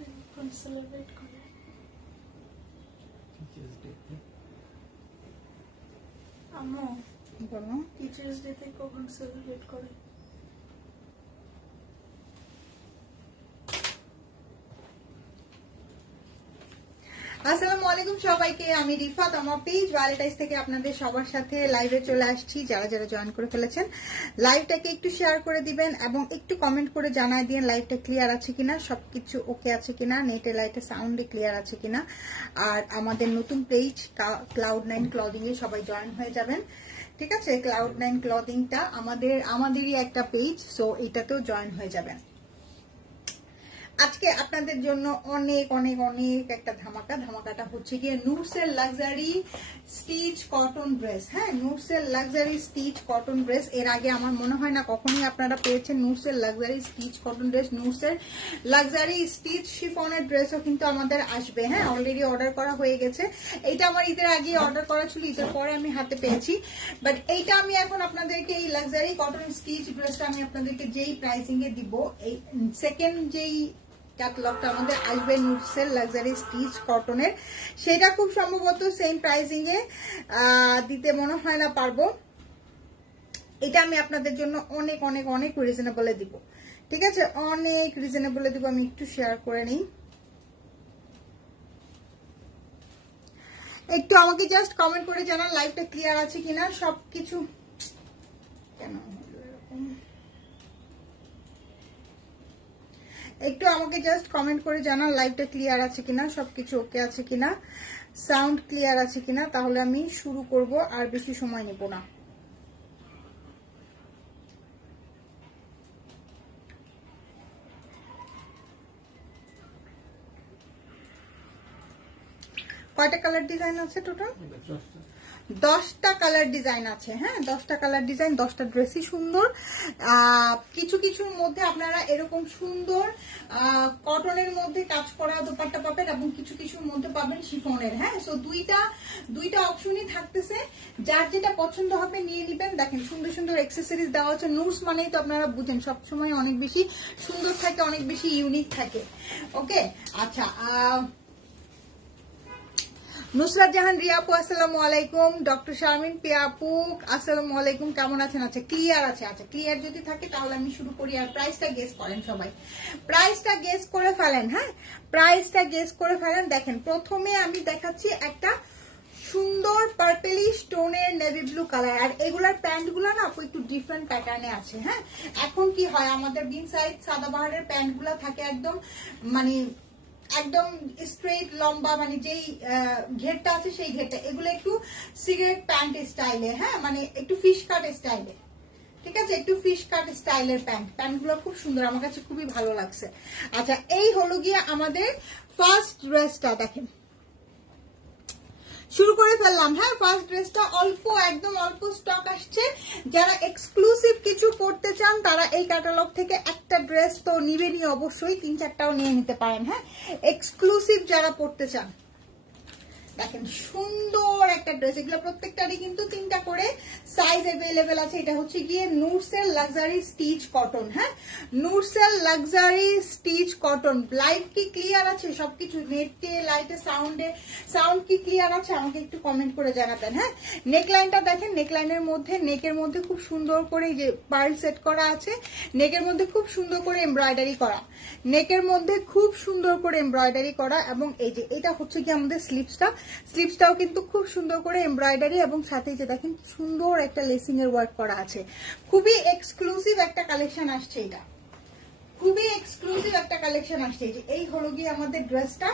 কখন সেলিব্রেট করে? আম্মু বলো, টিচার্স ডে তে কখন সেলিব্রেট করে? আসসালামু আলাইকুম সবাইকে, আমি রিফাত আমার পেজ ভ্যালেন্টাইন্স থেকে আপনাদের সবার সাথে লাইভে চলে আসছি। যারা যারা জয়েন করে ফেলেছেন লাইভটাকে একটু শেয়ার করে দিবেন এবং একটু কমেন্ট করে জানাই দিন লাইভটা ক্লিয়ার আছে কিনা, সবকিছু ওকে আছে কিনা, নেটে লাইটে সাউন্ডে ক্লিয়ার আছে কিনা। আর আমাদের নতুন পেজ Cloud9 ক্লদিং এ সবাই জয়েন হয়ে যাবেন, ঠিক আছে? Cloud9 ক্লদিংটা আমাদেরই একটা পেজ, সো এটাতেও জয়েন হয়ে যাবেন। আজকে আপনাদের জন্য অনেক অনেক অনেক একটা ধামাকাটা হচ্ছে গিয়ে নুটসের লাক্সারি স্টিচ কটন ড্রেস। হ্যাঁ, নুটসের লাক্সারি স্টিচ কটন ড্রেস এর আগে আমার মনে হয় না কখনোই আপনারা পেয়েছেন। নুটসের লাক্সারি স্টিচ কটন ড্রেস, নুটসের লাক্সারি স্টিচ শিফনের ড্রেসও কিন্তু আমাদের আসবে। হ্যাঁ, অলরেডি অর্ডার করা হয়ে গেছে। এইটা আমার ঈদের আগে অর্ডার করা ছিল, ঈদের পরে আমি হাতে পেয়েছি। বাট এইটা আমি এখন আপনাদেরকে এই লাক্সারি কটন স্টিচ ড্রেসটা আমি আপনাদেরকে যেই প্রাইসিং এ দিব, এই সেকেন্ড যেই ক্যাটালগটা আমাদের আসবে নুটসের লাক্সারি স্টিচ কটনের, সেটা খুব সম্ভবত সেম প্রাইসিং এ দিতে মনে হয় না পারবো। এটা আমি আপনাদের জন্য অনেক অনেক অনেক রিজনেবলে দিব, ঠিক আছে? অনেক রিজনেবলে দিব। আমি একটু শেয়ার করে নিই, একটু আমাকে জাস্ট কমেন্ট করে জানান লাইভটা ক্লিয়ার আছে কিনা, সবকিছু কেন একটু আমাকে জাস্ট কমেন্ট করে জানান লাইভটা ক্লিয়ার আছে কিনা, সবকিছু ওকে আছে কিনা, সাউন্ড ক্লিয়ার আছে কিনা। তাহলে আমি শুরু করব, আর বেশি সময় নেব না। কয়টা কালার ডিজাইন আছে টোটাল? 10টা কালার ডিজাইন আছে। হ্যাঁ, 10টা কালার ডিজাইন, 10টা ড্রেসই সুন্দর। কিছু কিছুর মধ্যে আপনারা এরকম সুন্দর কটনের মধ্যে কাজ করা দোপাট্টা পাবেন এবং কিছু কিছুর মধ্যে পাবেন শিফনের। হ্যাঁ, সো দুইটা অপশনই থাকতেছে, যার যেটা পছন্দ হবে নিয়ে নিবেন। দেখেন সুন্দর সুন্দর অ্যাক্সেসরিজ দেওয়া আছে। নুটস মানেই তো আপনারা বুঝেন সবসময় অনেক বেশি সুন্দর থাকে, অনেক বেশি ইউনিক থাকে। ওকে, আচ্ছা, নুসরাত জাহান রিয়া আপু আসসালামু আলাইকুম। ডক্টর শারমিন পিয়া আপু আসসালামু আলাইকুম, কেমন আছেন? আচ্ছা, ক্লিয়ার আছে। আচ্ছা, ক্লিয়ার যদি থাকে তাহলে আমি শুরু করি। আর প্রাইসটা গেস করেন সবাই, প্রাইসটা গেস করে ফেলেন। হ্যাঁ, প্রাইসটা গেস করে ফেলেন। দেখেন প্রথমে আমি দেখাচ্ছি একটা সুন্দর পার্পেলিশ টোনের নেভি ব্লু কালার। আর এগুলার প্যান্ট গুলো না আপু একটু ডিফারেন্ট প্যাটার্নে আছে। হ্যাঁ, এখন কি হয় আমাদের বিন সাইড সাদাবাহারের প্যান্ট গুলা থাকে একদম মানে একদম স্ট্রেট লম্বা, মানে যেই ঘেরটা আছে সেই ঘেরটা, এগুলো একটু সিগারেট প্যান্ট স্টাইলে। হ্যাঁ, মানে একটু ফিশ কাট স্টাইলে, ঠিক আছে? একটু ফিশ কাট স্টাইলের প্যান্টগুলো খুব সুন্দর, আমার কাছে খুবই ভালো লাগছে। আচ্ছা, এই হলো গিয়ে আমাদের ফার্স্ট ড্রেসটা। দেখেন শুরু করে ফেললাম। হ্যাঁ, ফার্স্ট ড্রেসটা একদম অল্প স্টক আসছে। যারা এক্সক্লুসিভ কিছু পড়তে চান তারা এই ক্যাটালগ থেকে একটা ড্রেস তো নিবেনই, অবশ্যই 3-4টাও নিয়ে নিতে পারেন। হ্যাঁ, এক্সক্লুসিভ যারা পড়তে চান, দেখেন সুন্দর একটা ড্রেস। এগুলো প্রত্যেকটারই কিন্তু 3টা করে সাইজ অ্যাভেলেবেল আছে। এটা হচ্ছে গিয়ে নুটসের লাক্সারি স্টিচ কটন। হ্যাঁ, নুটসের লাক্সারি স্টিচ কটন। লাইভ কি ক্লিয়ার আছে? সবকিছু নেটে লাইটে সাউন্ড কি ক্লিয়ার আছে? আমাকে একটু কমেন্ট করে জানাবেন। হ্যাঁ, নেকলাইনটা দেখেন, নেকলাইনের মধ্যে নেকের মধ্যে খুব সুন্দর করে যে পার্ল সেট করা আছে, নেকের মধ্যে খুব সুন্দর করে এমব্রয়ডারি করা, নেকের মধ্যে খুব সুন্দর করে এমব্রয়ডারি করা। এবং এই যে এটা হচ্ছে কি আমাদের স্লিপসটাও কিন্তু খুব সুন্দর করে এমব্রয়ডারি, এবং সাথে যে দেখেন সুন্দর একটা লেসিং এর ওয়ার্ক করা আছে। খুবই এক্সক্লুসিভ একটা কালেকশন আসছে, এটা খুবই এক্সক্লুসিভ একটা কালেকশন আসছে। এই হলো গিয়ে আমাদের ড্রেসটা।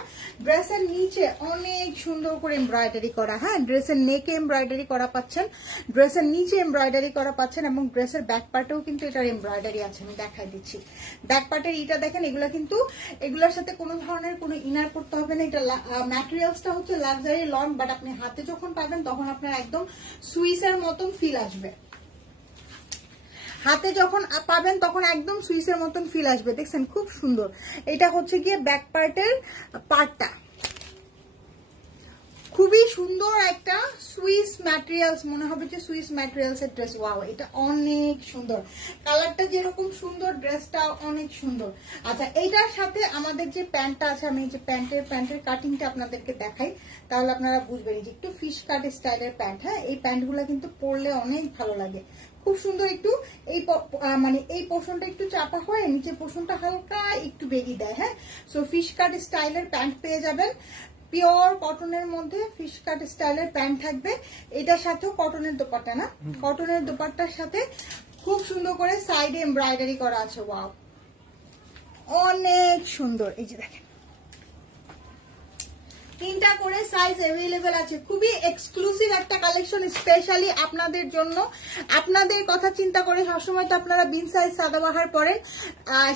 ড্রেসের নিচে অনেক সুন্দর করে এমব্রয়ডারি করা। হ্যাঁ, ড্রেসের নেকে এমব্রয়ডারি করা পাচ্ছেন, ড্রেসের নিচে এমব্রয়ডারি করা পাচ্ছেন, এবং ড্রেসের ব্যাক পার্টেও কিন্তু এটার এমব্রয়ডারি আছে। আমি দেখাই দিচ্ছি ব্যাক পার্টের ইটা দেখেন। এগুলো কিন্তু এগুলোর সাথে কোনো ধরনের কোনো ইনার করতে হবে না। এটা ম্যাটেরিয়ালসটা হচ্ছে লাক্সারি লন, বাট আপনি হাতে যখন পাবেন তখন আপনার একদম সুইসের মতন ফিল আসবে। হাতে যখন পাবেন তখন একদম সুইসের মতন ফিল আসবে। দেখছেন খুব সুন্দর। এটা হচ্ছে গিয়ে ব্যাক পার্টের পার্টটা, খুবই সুন্দর একটা সুইস ম্যাটেরিয়ালস, মনে হবে যে সুইস ম্যাটেরিয়ালস এর ড্রেস। ওয়াও, এটা অনেক সুন্দর, কালারটা যেরকম সুন্দর, ড্রেসটা অনেক সুন্দর। আচ্ছা, এইটার সাথে আমাদের যে প্যান্টটা আছে, আমি যে প্যান্টের কাটিংটা আপনাদেরকে দেখাই, তাহলে আপনারা বুঝবেন যে একটু ফিশ কাট স্টাইলের প্যান্ট। হ্যাঁ, এই প্যান্টগুলো কিন্তু পরলে অনেক ভালো লাগে, খুব সুন্দর। একটু এই মানে এই পোর্শনটা একটু চাপা হয়ে নিচের পোর্শনটা হালকা একটু বেরিয়ে দেয়। হ্যাঁ, সো ফিশ কাট স্টাইলের প্যান্ট পেয়ে যাবেন, পিওর কটনের মধ্যে ফিশ কাট স্টাইলের প্যান্ট থাকবে। এটার সাথেও কটনের দোপাট্টা, না কটনের দোপাট্টার সাথে খুব সুন্দর করে সাইডে এমব্রয়ডারি করা আছে। ওয়াও, অনেক সুন্দর। এই যে দেখেন, 3টা করে সাইজ অ্যাভেলেবেল আছে, খুবই এক্সক্লুসিভ একটা কালেকশন, স্পেশালি আপনাদের জন্য। আপনাদের কথা চিন্তা করে, সবসময় তো আপনারা বিন সাইজ সাদাবাহার পরেন,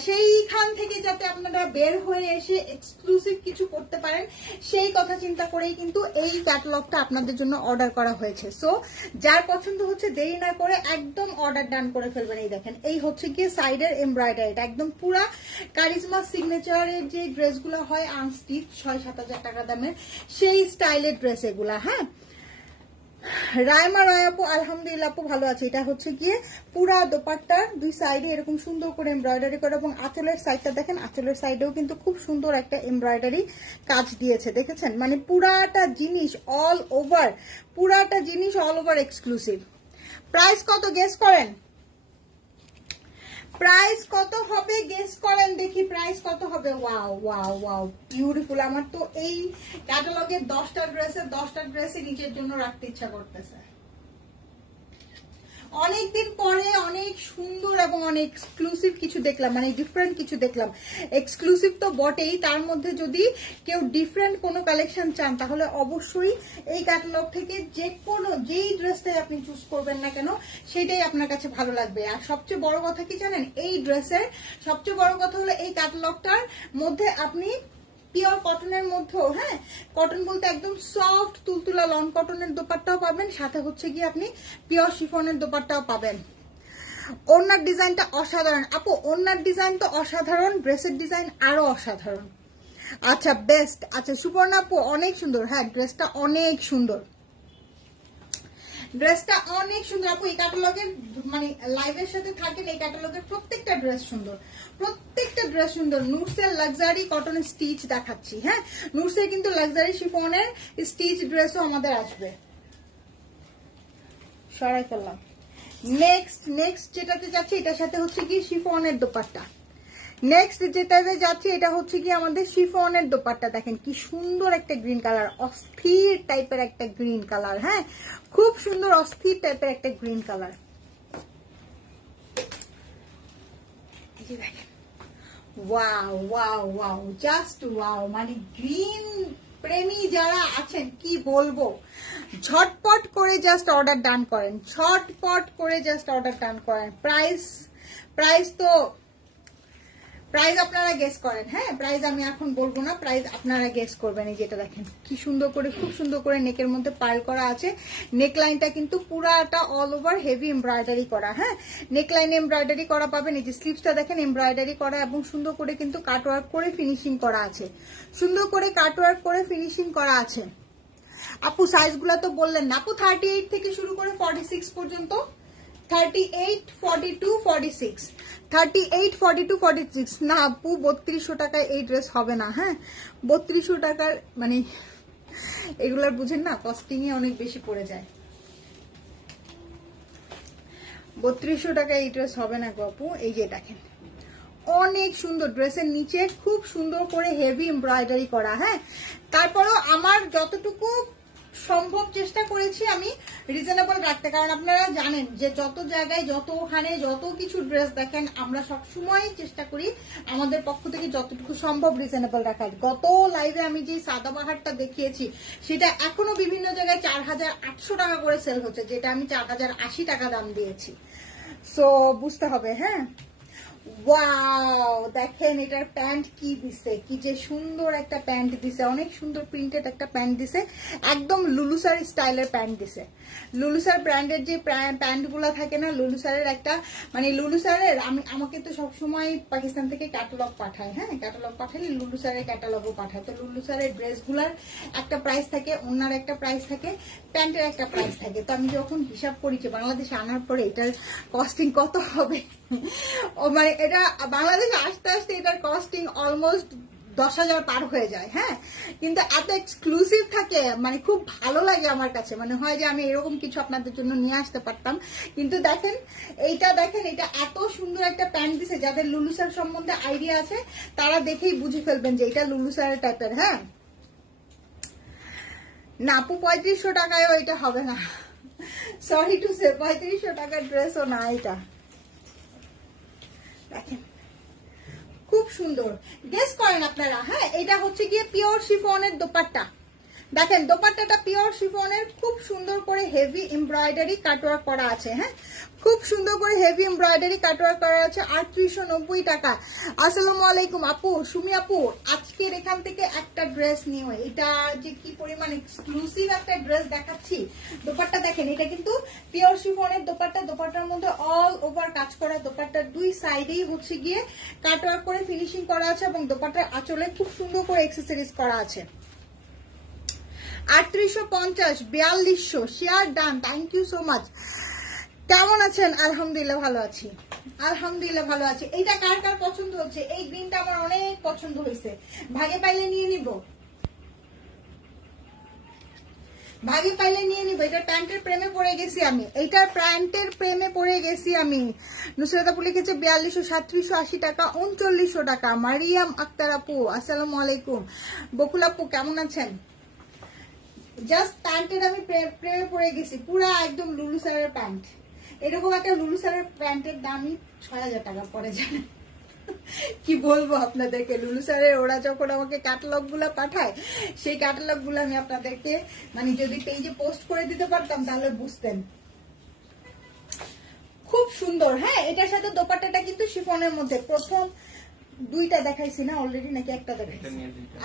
সেইখান থেকে যাতে আপনারা বের হয়ে এসে এক্সক্লুসিভ কিছু করতে পারেন, সেই কথা চিন্তা করেই কিন্তু এই ক্যাটালগটা আপনাদের জন্য অর্ডার করা হয়েছে। সো যার পছন্দ হচ্ছে, দেরি না করে একদম অর্ডার ডান করে ফেলবেন। এই দেখেন, এই হচ্ছে গিয়ে সাইডের এমব্রয়ডারিটা, একদম পুরা কারিজমা সিগনেচারের যে ড্রেসগুলো হয় আনস্টিচ 6-7 হাজার টাকা দামের, সেই স্টাইলের ড্রেস এগুলা। হ্যাঁ, রায়মা রায় আপু, আলহামদুলিল্লাহ আপু ভালো আছে। এটা হচ্ছে গিয়ে পুরা দোপাট্টার দুই সাইডে এরকম সুন্দর করে এমব্রয়ডারি করা, এবং আঁচলের সাইডটা দেখেন, আঁচলের সাইডেও কিন্তু খুব সুন্দর একটা এমব্রয়ডারি কাজ দিয়েছে, দেখেছেন? মানে পুরাটা জিনিস অল ওভার এক্সক্লুসিভ। প্রাইস কত গেস করেন? প্রাইস কত হবে গেস করেন দেখি, প্রাইস কত হবে? Wow wow wow, beautiful. আমার তো এই ক্যাটালগের 10টা ড্রেসে নিজের জন্য রাখতে ইচ্ছা করতেছে। অনেকদিন পরে অনেক সুন্দর এবং অনেক এক্সক্লুসিভ কিছু দেখলাম, মানে ডিফারেন্ট কিছু দেখলাম। এক্সক্লুসিভ তো বটেই, তার মধ্যে যদি কেউ ডিফারেন্ট কোনো কালেকশন চান, তাহলে অবশ্যই এই ক্যাটালগ থেকে যেই ড্রেসটাই আপনি চুজ করবেন না কেন, সেটাই আপনার কাছে ভালো লাগবে। আর সবচেয়ে বড় কথা কি জানেন, এই ড্রেসের সবচেয়ে বড় কথা হলো এই ক্যাটালগটার মধ্যে আপনি পিওর কটনের মধ্যেও, হ্যাঁ, কটন বলতে একদম সফট তুলতুলা লন কটনের দোপাট্টাও পাবেন, সাথে হচ্ছে গিয়ে আপনি পিওর শিফনের দোপাট্টাও পাবেন। ওড়নার ডিজাইনটা অসাধারণ আপু, ওড়নার ডিজাইন তো অসাধারণ, ড্রেসের ডিজাইন আরো অসাধারণ। আচ্ছা, বেস্ট। আচ্ছা, সুবর্ণা আপু অনেক সুন্দর। হ্যাঁ, ড্রেসটা অনেক সুন্দর, ড্রেসটা অনেক সুন্দর আপু। এই ক্যাটালগের মানে লাইভের সাথে থাকেন, এই ক্যাটালগের প্রত্যেকটা ড্রেস সুন্দর, প্রত্যেকটা ড্রেস সুন্দর। নুটসের লাক্সারি কটন স্টিচ দেখাচ্ছি। হ্যাঁ, নুটসের কিন্তু লাক্সারি শিফনের স্টিচ ড্রেসও আমাদের আসবে। সরাই ফেললাম। নেক্সট যেটাতে যাচ্ছে, এটার সাথে হচ্ছে কি শিফনের দোপাট্টা। নেক্সট যেটাতে যাচ্ছে, এটা হচ্ছে কি আমাদের শিফনের দোপাট্টা। দেখেন কি সুন্দর একটা গ্রিন কালার, অস্থির টাইপের একটা গ্রিন কালার। হ্যাঁ, খুব সুন্দর অস্থির টাইপের একটা গ্রিন কালার। এই যে দেখেন, wow wow wow, just wow. মানে গ্রিন প্রেমী যারা আছেন, কি বলবো, ঝটপট করে জাস্ট অর্ডার ডান করেন, ঝটপট করে জাস্ট অর্ডার ডান করেন। প্রাইস আপনারা গেস করেন। হ্যাঁ, প্রাইস আমি এখন বলবো না, প্রাইস আপনারা গেস করবেন। এই যেটা দেখেন কি সুন্দর করে, খুব সুন্দর করে নেকের মধ্যে পার্ল করা আছে। নেকলাইনটা কিন্তু পুরাটা অল ওভার হেভি এমব্রয়ডারি করা। হ্যাঁ, নেকলাইনে এমব্রয়ডারি করা পাবেন। এই যে স্লিভসটা দেখেন এমব্রয়ডারি করা, এবং সুন্দর করে কিন্তু কাটওয়ার্ক করে ফিনিশিং করা আছে, সুন্দর করে কাটওয়ার্ক করে ফিনিশিং করা আছে। আপু সাইজগুলো তো বললেন না আপু, 38 থেকে শুরু করে 46 পর্যন্ত, 38, 42, 46, 38, 42, 46। না আপু, 3200 টাকায় এই ড্রেস হবে না। হ্যাঁ, 3200 টাকার মানে এগুলার বুঝেন না, কস্টিং অনেক বেশি পড়ে যায়। 3200 টাকায় এই ড্রেস হবে না গো আপু। এই যে দেখেন, অনেক সুন্দর, ড্রেসের নিচে খুব সুন্দর করে হেভি এমব্রয়ডারি করা। হ্যাঁ, তারপরও আমার যতটুকু সম্ভব চেষ্টা করেছি আমি রিজনেবল রাখতে, কারণ আপনারা জানেন যে যত জায়গায় যতখানে যত কিছু ড্রেস দেখেন, আমরা সবসময় চেষ্টা করি আমাদের পক্ষ থেকে যতটুকু সম্ভব রিজনেবল রাখার। গত লাইভে আমি যে সাদাবাহারটা দেখিয়েছি, সেটা এখনো বিভিন্ন জায়গায় 4800 টাকা করে সেল হচ্ছে, যেটা আমি 4080 টাকা দাম দিয়েছি। সো বুঝতে হবে। হ্যাঁ, ওয়াও, দেখেন এটার প্যান্ট কি দিছে, কি যে সুন্দর একটা প্যান্ট দিছে, অনেক সুন্দর প্রিন্টেড একটা প্যান্ট দিছে, একদম লুলুসার স্টাইলের প্যান্ট দিছে। লুলুসার ব্র্যান্ডের যে প্যান্ট গুলা থাকে না, লুলুসারের একটা মানে লুলুসারের আমাকে তো সবসময় পাকিস্তান থেকে ক্যাটালগ পাঠায়, হ্যাঁ ক্যাটালগ পাঠালে লুলুসারের ক্যাটালগও পাঠায়। তো লুলুসারের ড্রেস গুলার একটা প্রাইস থাকে, ওনার একটা প্রাইস থাকে, প্যান্টের একটা প্রাইস থাকে। তো আমি যখন হিসাব করি যে বাংলাদেশে আনার পরে এটার কস্টিং কত হবে, ও মানে এটা বাংলাদেশে আসতে আসতে এটার কস্টিং অলমোস্ট 10,000 পার হয়ে যায়। হ্যাঁ, কিন্তু এত এক্সক্লুসিভ থাকে, মানে খুব ভালো লাগে আমার কাছে, মানে হয় যে আমি এরকম কিছু আপনাদের জন্য নিয়ে আসতে পারতাম। কিন্তু দেখেন এইটা, দেখেন এটা এত সুন্দর একটা প্যান্ট দিছে, যাদের লুলুসার সম্বন্ধে আইডিয়া আছে তারা দেখেই বুঝে ফেলবেন যে এটা লুলুসারের টাইপের। হ্যাঁ না আপু 3500 টাকায়ও এটা হবে না, সরি টু সে 3500 টাকার ড্রেসও না এটা। দেখেন খুব সুন্দর, গেস করেন আপনারা। হ্যাঁ, এটা হচ্ছে গিয়ে পিওর শিফনের দোপাট্টা। দেখেন দোপাট্টাটা পিওর শিফনের, খুব সুন্দর করে হেভি এমব্রয়ডারি কাটওয়ার্ক করা আছে। হ্যাঁ, খুব সুন্দর করে হেভি এমব্রয়ডারি কাটওয়ার্ক করা আছে। 3890 টাকা। আসসালামু আলাইকুম আপু, সুমি আপু, আজকের এখান থেকে একটা ড্রেস নিও। এটা যে কি পরিমাণ এক্সক্লুসিভ একটা ড্রেস দেখাচ্ছি। দোপাট্টা দেখেন, এটা কিন্তু পিওর শিফনের দোপাট্টা, দোপাট্টার মধ্যে অল ওভার কাজ করা, দোপাট্টার দুই সাইডেই হচ্ছে গিয়ে কাটওয়ার্ক করে ফিনিশিং করা আছে এবং দোপাট্টার আঁচলে খুব সুন্দর করে অ্যাক্সেসরিজ করা আছে। 3850, 4200, share done, thank you so much. কেমন আছেন? আলহামদুলিল্লাহ ভালো আছি, আলহামদুলিল্লাহ ভালো আছি। এইটা কার কার পছন্দ হচ্ছে? এই গ্রিনটা আমার অনেক পছন্দ হয়েছে, ভাগে পাইলে নিয়ে নিব, ভাগে পাইলে নিয়ে নিব। এটার প্যান্টের প্রেমে পড়ে গেছি আমি, এইটার প্যান্টের প্রেমে পড়ে গেছি আমি। নুসরাত আপু লিখেছে 4200, 3780 টাকা, 3900 টাকা। মারিয়াম আক্তার আপু আসসালামু আলাইকুম। বকুল আপু কেমন আছেন? জাস্ট প্যান্টের আমি প্রেমে পড়ে গেছি, পুরা একদম লুলুসারের প্যান্ট। এরকম একটা লুলুসারের প্যান্টের দামই 6000 টাকা পড়ে যায়। কি বলবো আপনাদেরকে, লুলুসারের ওরা যখন আমাকে ক্যাটালগ গুলা পাঠায়, সেই ক্যাটালগ গুলো আমি আপনাদেরকে মানে যদি পেজে পোস্ট করে দিতে পারতাম তাহলে বুঝতেন। খুব সুন্দর। হ্যাঁ, এটার সাথে দোপাট্টাটা কিন্তু শিফনের মধ্যে। প্রথম দুইটা দেখাইছি না অলরেডি, নাকি একটা দেখাইছি?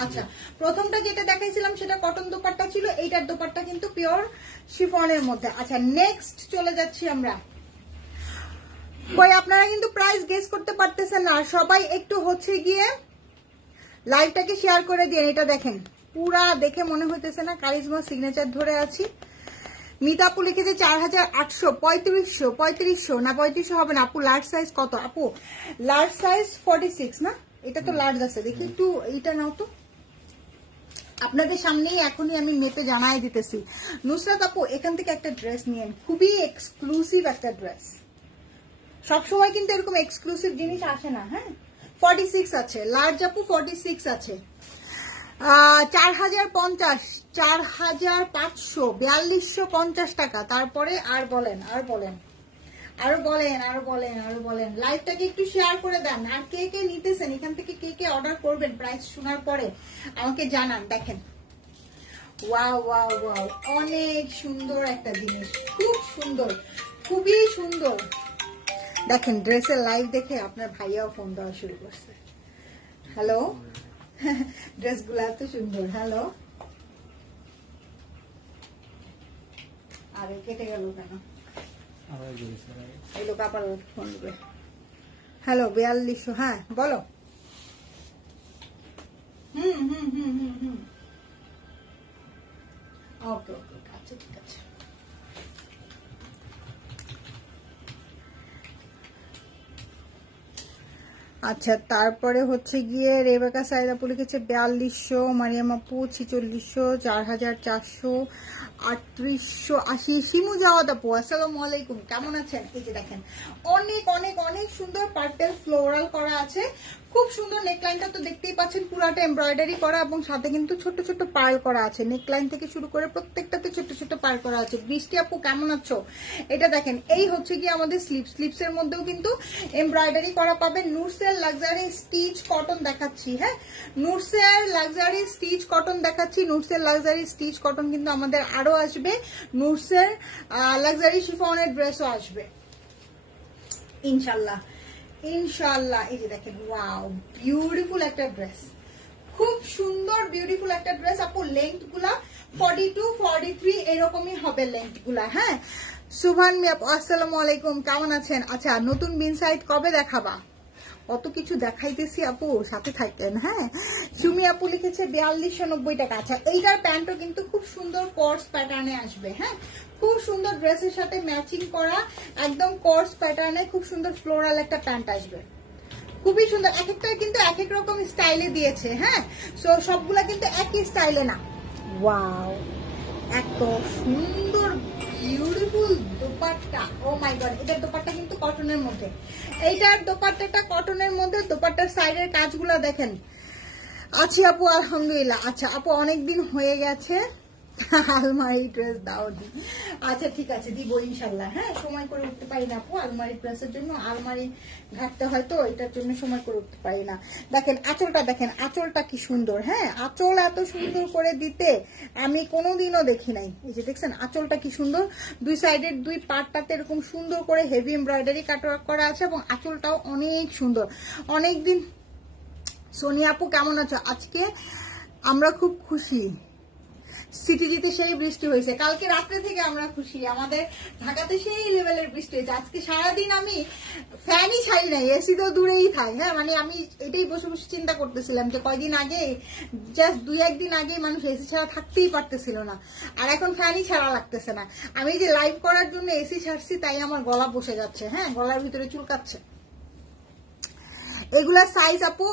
আচ্ছা, প্রথমটা যেটা দেখাইছিলাম সেটা কটন দোপাট্টা ছিল, এইটার দোপাট্টা কিন্তু পিওর শিফনের মধ্যে। আচ্ছা, নেক্সট চলে যাচ্ছি আমরা। কই আপনারা কিন্তু প্রাইস গেস করতে পারতেছেন না, সবাই একটু হচ্ছে গিয়ে লাইভটাকে শেয়ার করে দিন। এটা দেখেন, পুরা দেখে মনে হইতেছে না কারিজমা সিগনেচার ধরে আছি। মিতাপু লিখেছে 4800, 3500 না 3500 হবে না আপু। লার্জ সাইজ কত আপু? লার্জ সাইজ 46 না? এটা তো লার্জ আছে, দেখি একটু এইটা নাও তো। আপনাদের সামনেই এখনই আমি মেতে জানাই দিতেছি। নুসরাত আপু এখান থেকে একটা ড্রেস নিয়েন, খুবই এক্সক্লুসিভ একটা ড্রেস। সবসময় কিন্তু এরকম এক্সক্লুসিভ জিনিস আসে না। হ্যাঁ, 46 আছে লার্জ আপু, 46 আছে। 4050, 4500, 4250 টাকা। তারপরে আর বলেন, আর বলেন, আরো বলেন, আরো বলেন, আরো বলেন। লাইভটাকে একটু শেয়ার করে দেন। আর কে কে নিতেছেন এখান থেকে, কে কে অর্ডার করবেন প্রাইস শোনার পরে আমাকে জানান। দেখেন, ওয়াও ওয়াও ওয়াও, অনেক সুন্দর একটা জিনিস, খুব সুন্দর, খুবই সুন্দর। দেখেন ড্রেসের লাইভ দেখে আপনার ভাইয়াও ফোন দেওয়া শুরু করছে। হ্যালো, ড্রেসগুলো এত সুন্দর। হ্যালো, আরে কেটে গেল কেন? এই লোক আবার ফোন দেবে। হ্যালো, 4200। হ্যাঁ বলো। ওকে ওকে, আচ্ছা ঠিক আছে। আচ্ছা, তারপরে হচ্ছে গিয়ে রেবেকা সাইদ আপু লিখেছে 4200, মারিয়াম আপু 4600, 4400, 3880। শিমু জাওয়াদ আপু আসসালামু আলাইকুম, কেমন আছেন? এই যে দেখেন, অনেক অনেক অনেক সুন্দর পার্পেল ফ্লোরাল করা আছে, খুব সুন্দর। নেকলাইনটা তো দেখতেই পাচ্ছেন, পুরাটা এমব্রয়ডারি করা এবং সাথে কিন্তু ছোট ছোট পার্ল করা আছে। নেকলাইন থেকে শুরু করে প্রত্যেকটাতে ছোট ছোট পার্ল করা আছে। বৃষ্টি আপু কেমন আছো? এটা দেখেন, এই হচ্ছে কি আমাদের স্লিপস এর মধ্যেও কিন্তু এমব্রয়ডারি করা পাবেন। নুরসেল লাক্সারি স্টিচ কটন দেখাচ্ছি। হ্যাঁ, নুরসেল লাক্সারি স্টিচ কটন দেখাচ্ছি। নুরসেল লাক্সারি স্টিচ কটন কিন্তু আমাদের আরো আসবে। নুরসেল লাক্সারি শিফনের ড্রেসও আসবে ইনশাল্লাহ। ইনশাআল্লাহ। এই যে দেখেন, ওয়াও বিউটিফুল একটা ড্রেস, খুব সুন্দর বিউটিফুল একটা ড্রেস আপু। লেন্থ গুলা 42 43 এরকমই হবে লেন্থ গুলা। হ্যাঁ, সুভান মি আপু আসসালামু আলাইকুম, কেমন আছেন? আচ্ছা, নতুন বিন সাইড কবে দেখাবা? কত কিছু দেখাইতেছি আপু, সাথে থাকেন। হ্যাঁ, সুমি আপু লিখেছে 4290 টাকা। আচ্ছা, এইটার প্যান্টও কিন্তু খুব সুন্দর কর্স প্যাটার্নে আসবে। হ্যাঁ, খুব সুন্দর ড্রেসের সাথে ম্যাচিং করা একদম কর্স প্যাটার্নে খুব সুন্দর ফ্লোরাল একটা প্যান্ট আসবে, খুবই সুন্দর। এক একটা কিন্তু এক এক রকম স্টাইলে দিয়েছে। হ্যাঁ, সো সবগুলা কিন্তু একই স্টাইলে না। ওয়াও, এত সুন্দর বিউটিফুল দোপাট্টা, ও মাই গড। এটার দোপাট্টা কিন্তু কটনের মধ্যে, এইটার দোপাট্টাটা কটনের মধ্যে। দোপাট্টার সাইডের কাজগুলা দেখেন। আছি আপু আলহামদুলিল্লাহ। আচ্ছা আপু, অনেকদিন হয়ে গেছে, আলমারি ড্রেস দাও দি। আচ্ছা ঠিক আছে, দিব ইনশাল্লাহ। হ্যাঁ, সময় করে উঠতে পারি না আপু, আলমারি ড্রেসের জন্য আলমারি ঘাটতে হয় তো, এটার জন্য সময় করে উঠতে পারি না। দেখেন আঁচলটা, দেখেন আঁচলটা কি সুন্দর। হ্যাঁ, আঁচল এত সুন্দর করে দিতে আমি কোনোদিনও দেখি নাই। এই যে দেখছেন আঁচলটা কি সুন্দর, দুই সাইডের দুই পার্টটাতে এরকম সুন্দর করে হেভি এমব্রয়ডারি কাটওয়ার্ক করা আছে এবং আঁচলটাও অনেক সুন্দর। অনেকদিন। সোনিয়া আপু কেমন আছো? আজকে আমরা খুব খুশি, সিটিতে সেই বৃষ্টি হয়েছে, কালকে রাত্রে থেকে আমরা খুশি, আমাদের ঢাকাতে সেই লেভেলের বৃষ্টি হয়েছে। আজকে সারাদিন আমি ফ্যানই ছাড়ি নাই, এসি তো দূরেই থাই। হ্যাঁ, মানে আমি এটাই বসে বসে চিন্তা করতেছিলাম যে কয়দিন আগে, জাস্ট 2-1 দিন আগে মানুষ এসি ছাড়া থাকতেই পারতেছিল না, আর এখন ফ্যানই ছাড়া লাগতেছে না। আমি যে লাইভ করার জন্য এসি ছাড়ছি, তাই আমার গলা বসে যাচ্ছে। হ্যাঁ, গলার ভিতরে চুলকাচ্ছে। এগুলার সাইজ আপু,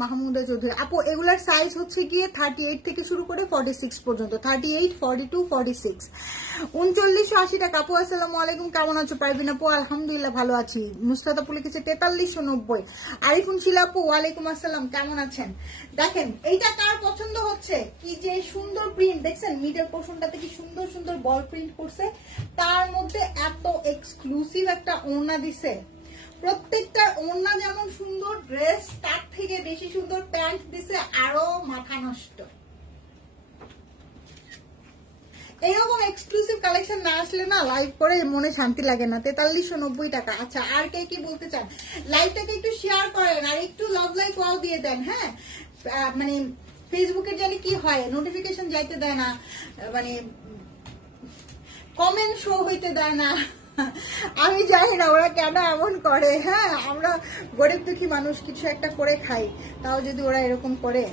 মাহমুদা চৌধুরী আপু, এগুলার সাইজ হচ্ছে গিয়ে 38 থেকে শুরু করে 46 পর্যন্ত, 38, 42, 46, 3980 টাকা। আপু আসসালামু আলাইকুম, কেমন আছো? পারবিন আপু আলহামদুলিল্লাহ ভালো আছি। নুসরাত আপু লিখেছে 4390। আরিফুন শিলা আপু ওয়ালাইকুম আসসালাম, কেমন আছেন? দেখেন এইটা কার পছন্দ হচ্ছে? কি যে সুন্দর প্রিন্ট দেখছেন, মিডল পোর্শনটাতে কি সুন্দর সুন্দর বল প্রিন্ট করছে, তার মধ্যে এত এক্সক্লুসিভ একটা ওড়না দিছে। প্রত্যেকটা ওড়না যেমন সুন্দর, ড্রেস তার থেকে বেশি সুন্দর প্যান্ট দিছে, আরো মাথা নষ্ট। এরকম এক্সক্লুসিভ কালেকশন না আসলে না লাইভ করে মনে শান্তি লাগে না। 4390 টাকা। আচ্ছা, আর কে কি বলতে চান? লাইভটাকে একটু শেয়ার করেন আর একটু লাভ লাইক ওয়াও দিয়ে দেন। হ্যাঁ, মানে ফেসবুকের জানি কি হয়, নোটিফিকেশন যাইতে দেয় না, মানে কমেন্ট শো হইতে দেয় না। আমি জানি না ওরা কেন এমন করে। হ্যাঁ, আমরা গরিব দুঃখী মানুষ, কিছু একটা করে খাই, তাও যদি ওরা এরকম করে।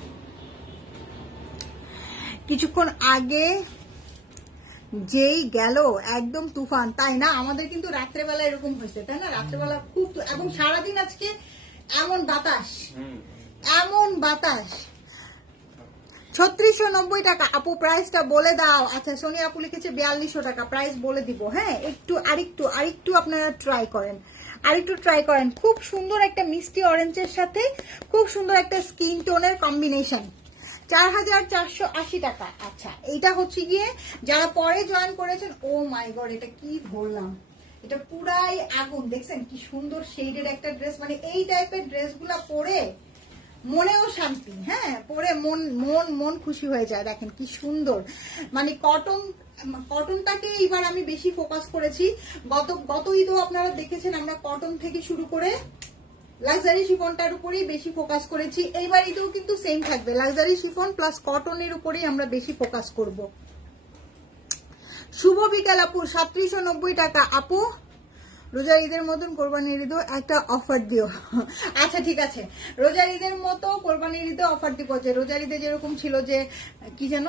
কিছুক্ষণ আগে যেই গেল একদম তুফান, তাই না? আমাদের কিন্তু রাত্রেবেলা এরকম হয়েছে, তাই না? রাত্রেবেলা খুব, এবং সারাদিন আজকে এমন বাতাস, এমন বাতাস। 3690 টাকা আপু, প্রাইসটা বলে দাও। আচ্ছা, সোনি আপু লিখেছে 4200 টাকা, প্রাইস বলে দিব। হ্যাঁ, আরেকটু আপনারা ট্রাই করেন, আরেকটু ট্রাই করেন। খুব সুন্দর একটা মিষ্টি অরেঞ্জের সাথে খুব সুন্দর একটা স্কিন টোনের কম্বিনেশন, 4480 টাকা। আচ্ছা, এইটা হচ্ছে গিয়ে যারা পরে জয়েন করেছেন, ও মাই গড, এটা কি বললাম, এটা পুরাই আগুন। দেখছেন কি সুন্দর শেডের একটা ড্রেস, মানে এই টাইপের ড্রেসগুলা পরে মনেও শান্তি। হ্যাঁ, পরে মন মন মন খুশি হয়ে যায়। দেখেন কি সুন্দর, মানে কটনটাকে এবার আমি বেশি ফোকাস করেছি। গত ঈদও আপনারা দেখেছেন আমরা কটন থেকে শুরু করে লাক্সারি শিফনটার উপরেই বেশি ফোকাস করেছি। এইবার ঈদেও কিন্তু সেম থাকবে, লাক্সারি শিফন প্লাস কটনের উপরেই আমরা বেশি ফোকাস করব। শুভ বিকাল আপু, 3790 টাকা। আপু রোজার ঈদের মতন কোরবানির ঈদও একটা অফার দিও। আচ্ছা ঠিক আছে, রোজার ঈদের মতো কোরবানির ঈদে অফার দিব, যে রোজার ঈদে যেরকম ছিল যে কি যেন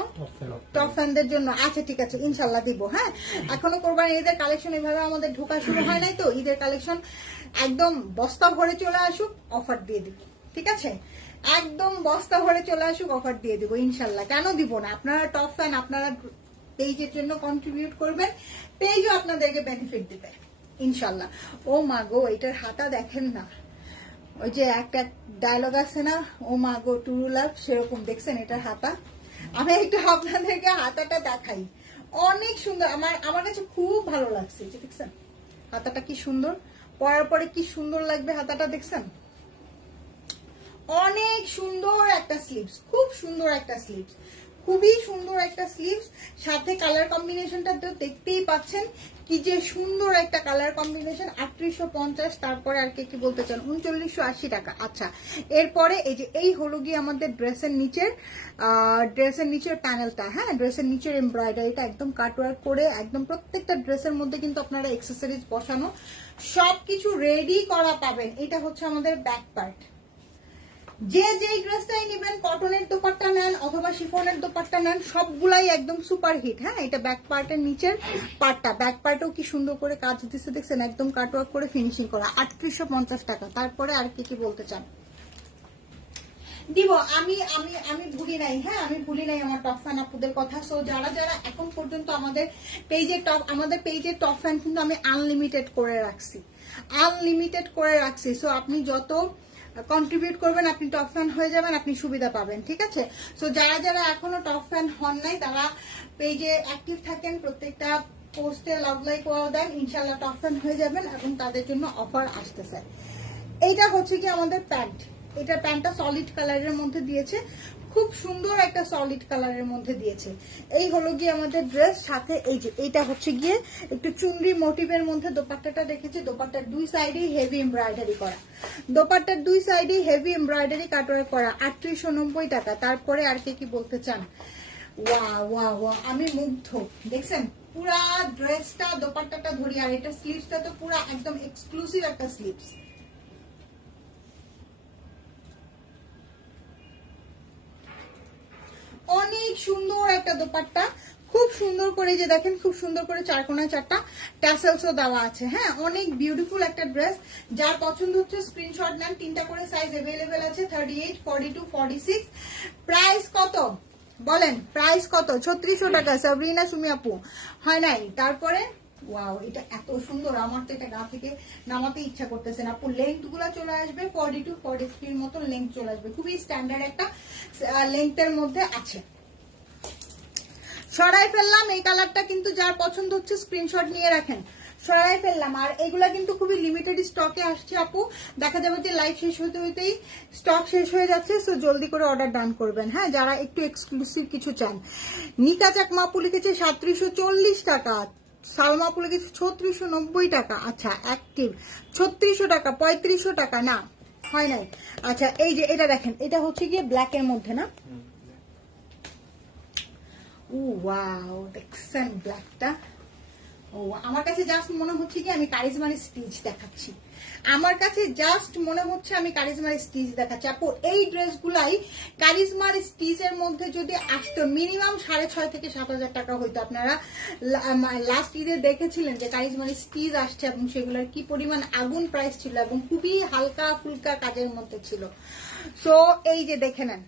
টপ ফ্যানদের জন্য। আচ্ছা ঠিক আছে, ইনশাল্লাহ দিব। হ্যাঁ, এখনো কোরবানির ঈদের কালেকশন এভাবে আমাদের ঢোকা শুরু হয় নাই তো, ঈদের কালেকশন একদম বস্তা ভরে চলে আসুক, অফার দিয়ে দিব। ঠিক আছে, একদম বস্তা ভরে চলে আসুক, অফার দিয়ে দিব ইনশাল্লাহ। কেন দিব না? আপনারা টপ ফ্যান, আপনারা পেজের জন্য কন্ট্রিবিউট করবেন, পেজও আপনাদেরকে বেনিফিট দিবে ইনশাল্লাহ। ও মা গো, এটার হাতা দেখেন না, ওই যে একটা ডায়লগ আছে না, ও মা গো টুরু লাভ, সেরকম দেখছেন এটার হাতা। আমি একটু আপনাদেরকে হাতাটা দেখাই, অনেক সুন্দর, আমার কাছে খুব ভালো লাগছে। দেখছেন হাতাটা কি সুন্দর, পরার পরে কি সুন্দর লাগবে হাতাটা, দেখছেন? অনেক সুন্দর একটা স্লিভস, খুব সুন্দর একটা স্লিভস, খুবই সুন্দর একটা স্লিভস, সাথে কালার কম্বিনেশনটা তো দেখতেই পাচ্ছেন কি যে সুন্দর একটা কালার কম্বিনেশন। 3850, তারপরে আর কি বলতে চান 3980 টাকা। আচ্ছা, এরপরে এই যে এই হলো গিয়ে আমাদের ড্রেসের নিচের প্যানেলটা, হ্যাঁ, ড্রেসের নিচের এমব্রয়ডারিটা একদম কাটওয়ার্ক করে, একদম প্রত্যেকটা ড্রেসের মধ্যে কিন্তু আপনারা অ্যাকসেসরিজ বসানো সবকিছু রেডি করা পাবেন। এটা হচ্ছে আমাদের ব্যাক পার্ট। যে যেই ড্রেসটাই নেবেন, কটনের দোপাট্টা নেন অথবা শিফনের দোপাট্টা নেন, সবগুলাই একদম সুপার হিট। হ্যাঁ, এটা ব্যাক পার্টের নিচের পার্টটা, ব্যাক পার্টেও কি সুন্দর করে কাজ দিচ্ছে দেখছেন, একদম কাটওয়ার্ক করে ফিনিশিং করা। 3850 টাকা। তারপরে আর কি বলতে চান দিব। আমি আমি আমি ভুলি নাই, হ্যাঁ, আমি ভুলি নাই আমার টপ ফ্যান আপুদের কথা। সো যারা যারা এখন পর্যন্ত আমাদের পেজের টপ ফ্যান কিন্তু আমি আনলিমিটেড করে রাখছি। সো আপনি যত কন্ট্রিবিউট করবেন আপনি টপ ফ্যান হয়ে যাবেন, আপনি সুবিধা পাবেন, ঠিক আছে। সো যারা যারা এখনো টপ ফ্যান হন নাই তারা পেজে অ্যাক্টিভ থাকেন, প্রত্যেকটা পোস্টে লাভ লাইক দেন, ইনশাল্লাহ টপ ফ্যান হয়ে যাবেন এবং তাদের জন্য অফার আসতেছে। এইটা হচ্ছে কি আমাদের প্যান্ট, এটা প্যান্টটা সলিড কালারের মধ্যে দিয়েছে, খুব সুন্দর একটা সলিড কালারের মধ্যে দিয়েছে। এই হলো গিয়ে আমাদের ড্রেস, সাথে এই যে এটা হচ্ছে গিয়ে একটু চুনরি মোটিভের মধ্যে দোপাট্টাটা দেখেছি, দোপাট্টার দুই সাইডেই হেভি এমব্রয়ডারি করা, কাটওয়ার্ক করা। 3890 টাকা। তারপরে আর কি বলতে চান, ওয়া আমি মুগ্ধ, দেখছেন পুরা ড্রেসটা, দোপাট্টাটা ধরি, আর এটা স্লিভসটা তো পুরা একদম এক্সক্লুসিভ একটা স্লিভস। অনেক সুন্দর একটা দোপাট্টা, খুব সুন্দর করে যে দেখেন, খুব সুন্দর করে চারকোনায় 4টা ট্যাসেলসও দেওয়া আছে। হ্যাঁ, অনেক বিউটিফুল একটা ড্রেস। যার পছন্দ হচ্ছে স্ক্রিনশট নেন, 3টা করে সাইজ अवेलेबल আছে, 38, 42, 46। প্রাইস কত বলেন, প্রাইস কত? 3600 টাকা। সাবরিনা সুমি আপু, হয় নাই? তারপরে ওয়াও, এটা এত সুন্দর, আমার তো এটা গা থেকে নামাতে ইচ্ছা করতেছে না আপু। লেন্থ গুলা চলে আসবে 42, 43 এর মতো লেন্থ চলে আসবে, খুবই স্ট্যান্ডার্ড একটা লেন্থের মধ্যে আছে। সরাই ফেললাম এই কালারটা, কিন্তু যার পছন্দ হচ্ছে স্ক্রিনশট নিয়ে রাখেন, সরাই ফেললাম। আর এগুলা কিন্তু খুবই লিমিটেড স্টকে আসছে আপু, দেখা যাবে যে লাইভ শেষ হতে হইতেই স্টক শেষ হয়ে যাচ্ছে। সো জলদি করে অর্ডার ডান করবেন, হ্যাঁ, যারা একটু এক্সক্লুসিভ কিছু চান। নিকা চাকমা আপু লিখেছে 3740 টাকা, সালমা আপু লিখেছে 3690 টাকা। আচ্ছা, অ্যাক্টিভ 3600 টাকা, 3500 টাকা না, হয় নাই। আচ্ছা, এই যে এটা দেখেন, এটা হচ্ছে গিয়ে ব্ল্যাক এর মধ্যে না, ওয়াও, দেখছেন ব্ল্যাকটা। ও, আমার কাছে জাস্ট মনে হচ্ছে কি আমি কারিজমার স্টিচ দেখাচ্ছি, আমার কাছে জাস্ট মনে হচ্ছে আমি কারিজমার স্টিচ দেখাচ্ছি আপু। এই ড্রেসগুলাই কারিজমার স্টিচের মধ্যে যদি আসতো মিনিমাম 6,500 থেকে 7,000 টাকা হইতো। আপনারা লাস্ট ঈদে দেখেছিলেন যে কারিজমার স্টিচ আসছে এবং সেগুলোর কি পরিমাণ আগুন প্রাইস ছিল এবং খুবই হালকা ফুলকা কাজের মধ্যে ছিল। সো এই যে দেখে নেন,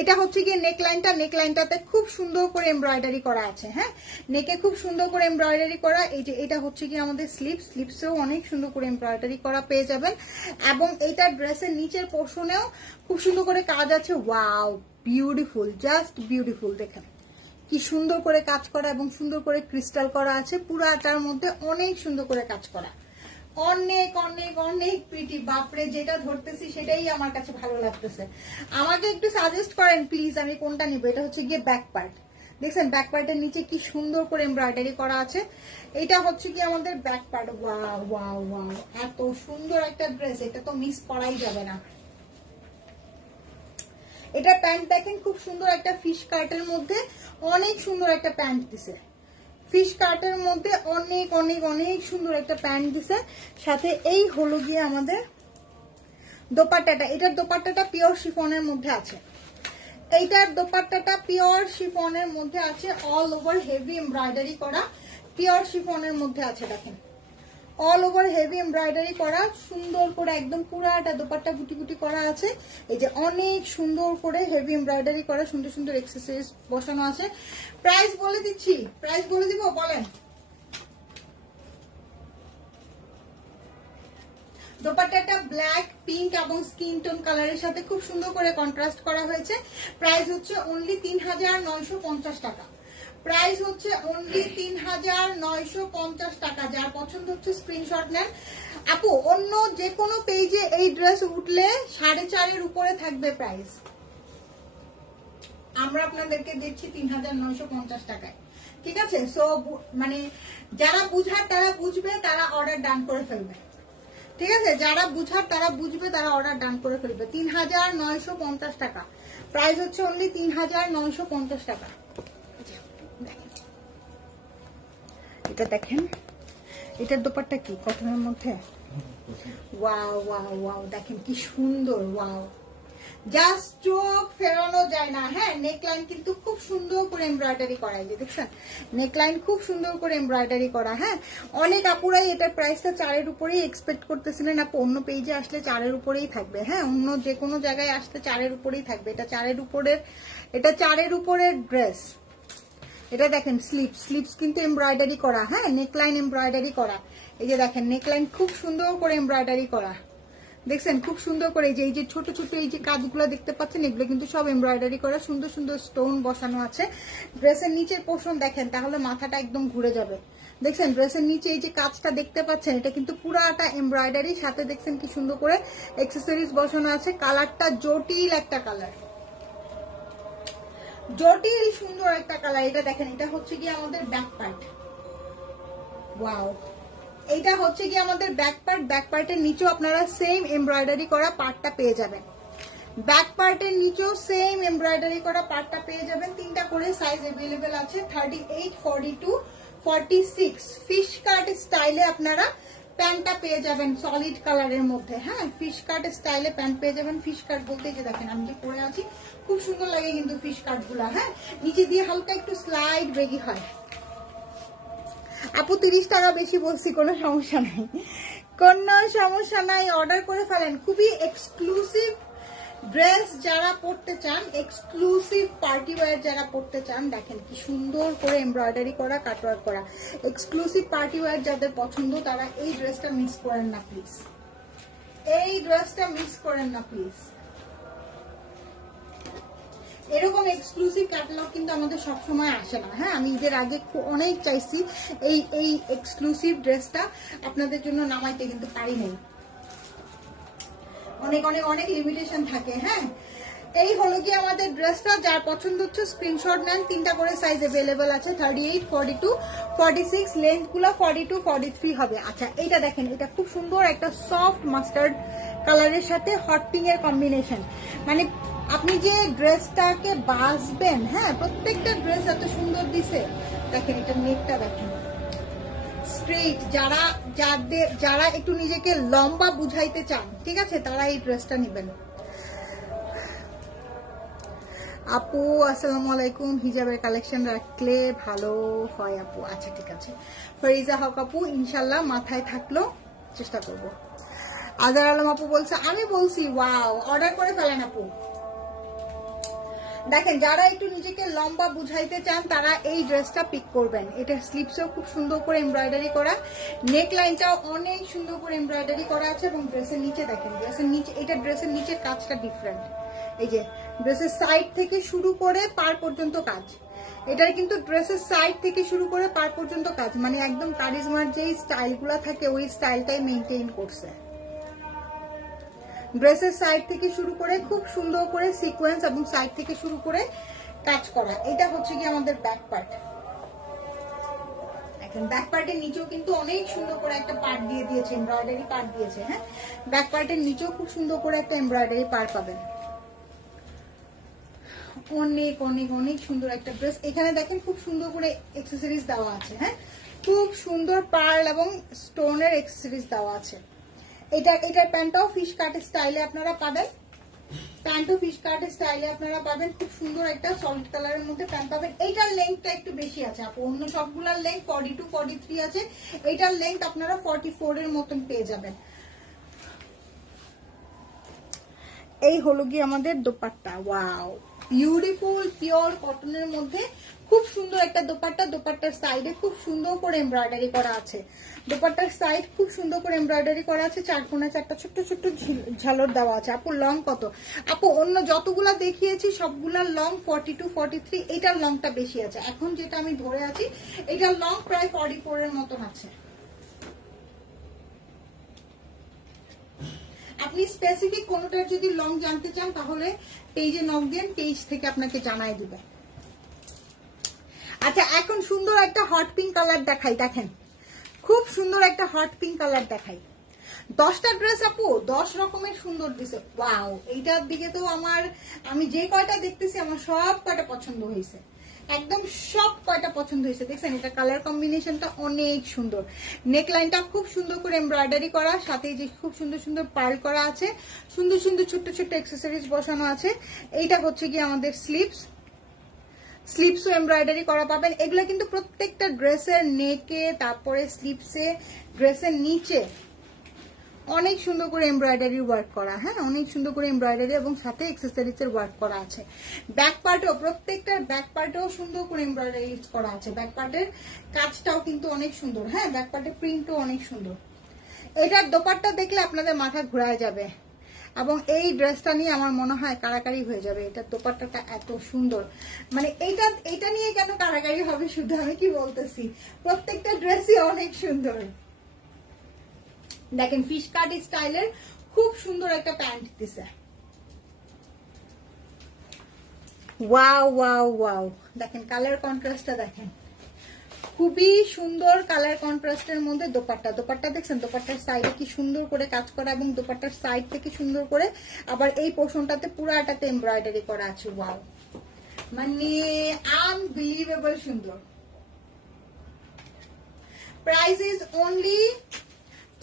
এটা হচ্ছে গিয়ে নেকলাইনটাতে খুব সুন্দর করে এমব্রয়ডারি করা আছে। হ্যাঁ, নেকে খুব সুন্দর করে এমব্রয়ডারি করা। এই যে এটা হচ্ছে গিয়ে আমাদের স্লিপসেও অনেক সুন্দর করে এমব্রয়ডারি করা পেয়ে যাবেন। এবং এইটা ড্রেসের নিচের পোর্শনেও খুব সুন্দর করে কাজ আছে। Wow, beautiful, just beautiful. দেখেন কি সুন্দর করে কাজ করা এবং সুন্দর করে ক্রিস্টাল করা আছে, পুরাটার মধ্যে অনেক সুন্দর করে কাজ করা, অনেক অনেক অনেক প্রিটি। বাপরে, যেটা ধরতেছি সেটাই আমার কাছে ভালো লাগতেছে। আমাকে একটু সাজেস্ট করেন প্লিজ, আমি কোনটা নিব। এটা হচ্ছে গিয়ে ব্যাক পার্ট, দেখছেন ব্যাক পার্টের নিচে কি সুন্দর করে এমব্রয়ডারি করা আছে। এটা হচ্ছে কি আমাদের back part. Wow wow wow, এত সুন্দর একটা ড্রেস, এটা তো মিস করাই যাবে না। এটা প্যান্ট দেখেন, খুব সুন্দর একটা ফিশ কাটের মধ্যে অনেক সুন্দর একটা প্যান্ট দিছে, ফিশ কাটের মধ্যে অনেক অনেক অনেক সুন্দর একটা প্যান্ট দিছে। সাথে এই হলো গিয়ে আমাদের দোপাট্টাটা, এটার দোপাট্টাটা পিওর শিফনের মধ্যে আছে, এইটার দোপাট্টাটা পিওর শিফনের মধ্যে আছে, অল ওভার হেভি এমব্রয়ডারি করা, পিওর শিফনের মধ্যে আছে। দেখেন অল ওভার হেভি এমব্রয়ডারি করা, সুন্দর করে একদম পুরাটা দোপাট্টা গুটি গুটি করা আছে। এই যে অনেক সুন্দর করে হেভি এমব্রয়ডারি করা, সুন্দর সুন্দর এক্সেসরিজ বসানো আছে। প্রাইস বলে দিচ্ছি, প্রাইস বলে দিব, বলেন। দোপাট্টাটা ব্ল্যাক, পিঙ্ক এবং স্কিন টোন কালারের সাথে খুব সুন্দর করে কন্ট্রাস্ট করা হয়েছে। প্রাইস হচ্ছে অনলি 3950 টাকা, প্রাইস হচ্ছে অনলি 3950 টাকা। যার পছন্দ হচ্ছে স্ক্রিনশট নেন আপু। অন্য যে কোনো পেজে এই ড্রেস উঠলে 4.5 এর উপরে থাকবে প্রাইস, আমরা আপনাদেরকে দিচ্ছি 3950 টাকায়। ঠিক আছে, সো মানে যারা বুঝার তারা বুঝবে, তারা অর্ডার ডান করে ফেলবে। ঠিক আছে, যারা বুঝার তারা বুঝবে, তারা অর্ডার ডান করে ফেলবে। 3950 টাকা প্রাইস হচ্ছে, অনলি 3950 টাকা। এটা দেখেন, এটার দোপাট্টা কি কটনের মধ্যে, ওয়াও ওয়াও ওয়াও, দেখেন কি সুন্দর, ওয়াও, জাস্ট চোখ ফেরানো যায় না। হ্যাঁ, নেকলাইন কিন্তু খুব সুন্দর করে এমব্রয়ডারি করা, এই যে দেখছেন নেকলাইন খুব সুন্দর করে এমব্রয়ডারি করা। হ্যাঁ, অনেক আপুরাই এটার প্রাইসটা 4-এর উপরেই এক্সপেক্ট করতেছিলেন, আপু অন্য পেজে আসলে 4-এর উপরেই থাকবে। হ্যাঁ, অন্য যে কোনো জায়গায় আসলে 4-এর উপরেই থাকবে। এটা 4-এর উপরের ড্রেস। এটা দেখেন স্লিপস কিন্তু এমব্রয়ডারি করা। হ্যাঁ, নেকলাইন এমব্রয়ডারি করা, এই যে দেখেন নেকলাইন খুব সুন্দর করে এমব্রয়ডারি করা, দেখছেন খুব সুন্দর করে। এই যে ছোট ছোট এই যে কাজগুলো দেখতে পাচ্ছেন, এগুলো কিন্তু সব এমব্রয়ডারি করা, সুন্দর সুন্দর স্টোন বসানো আছে। ড্রেসের নিচের পোর্শন দেখেন, তাহলে মাথাটা একদম ঘুরে যাবে। দেখছেন ড্রেসের নিচে এই যে কাজটা দেখতে পাচ্ছেন, এটা কিন্তু পুরাটা এমব্রয়ডারি, সাথে দেখছেন কি সুন্দর করে অ্যাকসেসরিজ বসানো আছে। কালারটা জটিল একটা কালার, জটিল সুন্দর একটা কালার। এটা দেখেন, এটা হচ্ছে কি আমাদের ব্যাক পার্ট, ওয়াও, এইটা হচ্ছে কি আমাদের ব্যাক পার্ট। ব্যাক পার্টের নিচেও আপনারা সেম এমব্রয়ডারি করা পার্টটা পেয়ে যাবেন। ব্যাক পার্টের নিচেও সেম এমব্রয়ডারি করা পার্টটা পেয়ে যাবেন। 3টা করে সাইজ अवेलेबल আছে, 38, 42, 46। ফিশ কাট স্টাইলে আপনারা প্যান্টটা পেয়ে যাবেন সলিড কালারের মধ্যে। হ্যাঁ, ফিশ কাট স্টাইলে প্যান্ট পেয়ে যাবেন। ফিশ কাট বলতে যে দেখেন আমি যে পরে আছি, খুব সুন্দর লাগে কিন্তু ফিশ কাট গুলা। হ্যাঁ, নিচে দিয়ে হালকা একটু স্লাইড বেগি হয়। আপু 30 টাকা বেশি বলছি, কোনো সমস্যা নাই, কোনো সমস্যা নাই, অর্ডার করে ফেলেন। খুবই এক্সক্লুসিভ ড্রেস যারা পড়তে চান, এক্সক্লুসিভ পার্টি ওয়্যার যারা পড়তে চান, দেখেন কি সুন্দর করে এমব্রয়ডারি করা, কাটওয়ার্ক করা। এক্সক্লুসিভ পার্টি ওয়্যার যাদের পছন্দ, তারা এই ড্রেসটা মিস করেন না প্লিজ, এই ড্রেসটা মিস করেন না প্লিজ। এরকম এক্সক্লুসিভ ক্যাটালগ কিন্তু আমাদের সবসময় আসে না। হ্যাঁ, আমি এদের আগে অনেক চাইছি এই এক্সক্লুসিভ ড্রেসটা আপনাদের জন্য নামাইতে, কিন্তু পারি নাই, অনেক অনেক অনেক লিমিটেশন থাকে। হ্যাঁ, এই হলো কি আমাদের ড্রেসটা। যার পছন্দ হচ্ছে স্ক্রিনশট নেন। 3টা করে সাইজ अवेलेबल আছে, 38, 42, 46, লেন্থ গুলো 42, 43 হবে। আচ্ছা, এইটা দেখেন, এটা খুব সুন্দর একটা সফট মাস্টার্ড কালারের সাথে হট পিঙ্ক এর কম্বিনেশন। মানে আপনি যে ড্রেসটাকে বাসবেন, হ্যাঁ, প্রত্যেকটা ড্রেস এত সুন্দর দিছে। দেখেন এটা নেকটা দেখেন স্ট্রেট, যারা একটু নিজেকে লম্বা বুঝাইতে চান, ঠিক আছে, তারা এই ড্রেসটা নেবেন। আপু আসসালামু আলাইকুম, হিজাবের কালেকশন রাখলে ভালো হয় আপু। আচ্ছা ঠিক আছে, ফরিজা হক আপু, ইনশাল্লাহ মাথায় থাকলো, চেষ্টা করব। আজার আলম আপু বলছে, আমি বলছি ওয়াও, অর্ডার করে ফেলেন আপু। দেখেন যারা একটু নিজেকে লম্বা বুঝাইতে চান, তারা এই ড্রেসটা পিক করবেন। এটা স্লিপসও খুব সুন্দর করে এমব্রয়ডারি করা, নেক লাইনটাও অনেক সুন্দর করে এমব্রয়ডারি করা আছে, এবং ড্রেসের নিচে দেখেন, ড্রেসের নিচে, এটা ড্রেসের নিচে কাজটা ডিফারেন্ট। এই যে ড্রেসের সাইড থেকে শুরু করে পার পর্যন্ত কাজ, এটার কিন্তু ড্রেসের সাইড থেকে শুরু করে পার পর্যন্ত কাজ, মানে একদম কারিজমার যে স্টাইলগুলো থাকে ওই স্টাইলটাই মেনটেন করছে। ড্রেসের সাইড থেকে শুরু করে খুব সুন্দর করে সিকোয়েন্স এবং সাইড থেকে শুরু করে কাজ করা। এটা হচ্ছে কি আমাদের ব্যাক পার্ট। এখন ব্যাক পার্টের নিচেও কিন্তু অনেক সুন্দর করে একটা পার্ট দিয়ে দিয়েছে, এমব্রয়ডারি পার্ট দিয়েছে। হ্যাঁ, ব্যাক পার্টের নিচেও খুব সুন্দর করে একটা এমব্রয়ডারি পার্ট পাবেন। অনেক অনেক অনেক সুন্দর একটা ড্রেস। এখানে দেখেন খুব সুন্দর করে অ্যাকসেসরিজ দেওয়া আছে। হ্যাঁ, খুব সুন্দর পার্ল এবং স্টোনের অ্যাকসেসরিজ দেওয়া আছে। এটার প্যান্টটাও ফিশ কাট স্টাইলে আপনারা পাবেন, প্যান্টও ফিশ কাট স্টাইলে আপনারা পাবেন। খুব সুন্দর একটা সলিড কালারের মধ্যে প্যান্ট পাবেন। এইটার লেন্থটা একটু বেশি আছে আপু, অন্য সবগুলোর লেন্থ 42, 43 আছে, এইটার লেন্থ আপনারা 44 এর মতন পেয়ে যাবেন। এই হলো কি আমাদের দোপাট্টা, ওয়াও, বিউটিফুল পিওর কটনের মধ্যে খুব সুন্দর একটা দোপাট্টা। দোপাট্টার সাইডে খুব সুন্দর করে এমব্রয়ডারি করা আছে, দোপাট্টার সাইড খুব সুন্দর করে এমব্রয়ডারি করা আছে। 4 কোণে 4টা ছোট্ট ছোট্ট ঝালর দেওয়া আছে। আপু লং কত? আপু অন্য যতগুলা দেখিয়েছি সবগুলার লং 42, 43, এটার লংটা বেশি আছে। এখন যেটা আমি ধরে আছি এটার লং প্রায় 44 এর মতন আছে। আপনি স্পেসিফিক কোনোটার যদি লং জানতে চান তাহলে পেজে নক দেন, পেজ থেকে আপনাকে জানাই দিবে। আচ্ছা, এখন সুন্দর একটা হট পিঙ্ক কালার দেখাই, দেখেন খুব সুন্দর একটা হট পিঙ্ক কালার দেখাই। 10টা ড্রেস আপু 10 রকমের সুন্দর দিছে। ওয়াও, এইটার দিকে তো আমি যে কয়টা দেখতেছি আমার সব কয়টা পছন্দ হয়েছে, একদম সব কয়টা পছন্দ হয়েছে। দেখছেন এটা কালার কম্বিনেশনটা অনেক সুন্দর, নেক লাইনটা খুব সুন্দর করে এমব্রয়ডারি করা, সাথে যে খুব সুন্দর সুন্দর পার্ল করা আছে, সুন্দর সুন্দর ছোট্ট ছোট্ট অ্যাক্সেসরিজ বসানো আছে। এইটা হচ্ছে কি আমাদের স্লিপসও এমব্রয়ডারি করা পাবেন। এগুলো কিন্তু প্রত্যেকটা ড্রেসের নেকে, তারপরে স্লিপসে, ড্রেসের নিচে অনেক সুন্দর করে এমব্রয়ডারি ওয়ার্ক করা, হ্যাঁ অনেক সুন্দর করে এমব্রয়ডারি এবং সাথে অ্যাক্সেসরিজ এর ওয়ার্ক করা আছে। ব্যাক পার্টেও, প্রত্যেকটা ব্যাক পার্টেও সুন্দর করে এমব্রয়ডারি করা আছে। ব্যাক পার্টের কাজটাও কিন্তু অনেক সুন্দর, হ্যাঁ ব্যাক পার্টের প্রিন্টও অনেক সুন্দর। এটার দোপাট্টা দেখলে আপনাদের মাথা ঘুরায় যাবে এবং এই ড্রেসটা নিয়ে আমার মনে হয় কারাকারি হয়ে যাবে। এটার দোপাট্টাটা এত সুন্দর, মানে এইটা নিয়ে কেন কারাকারি হবে শুধু আমি কি বলতেছি, প্রত্যেকটা ড্রেসই অনেক সুন্দর। দেখেন ফিশ কাট স্টাইলের খুব সুন্দর একটা প্যান্ট দিছে। ওয়াও ওয়াও ওয়াও, দেখেন কালার কন্ট্রাস্টটা দেখেন, খুবই সুন্দর কালার কন্ট্রাস্টের মধ্যে দোপাট্টা দেখছেন, দোপাট্টার সাইডে কি সুন্দর করে কাজ করা এবং দোপাট্টার সাইড থেকে সুন্দর করে আবার এই পোর্শনটাতে পুরাটাতে এমব্রয়ডারি করা আছে। ওয়াও, মানে আনবিলিভেবল সুন্দর। প্রাইস ইজ অনলি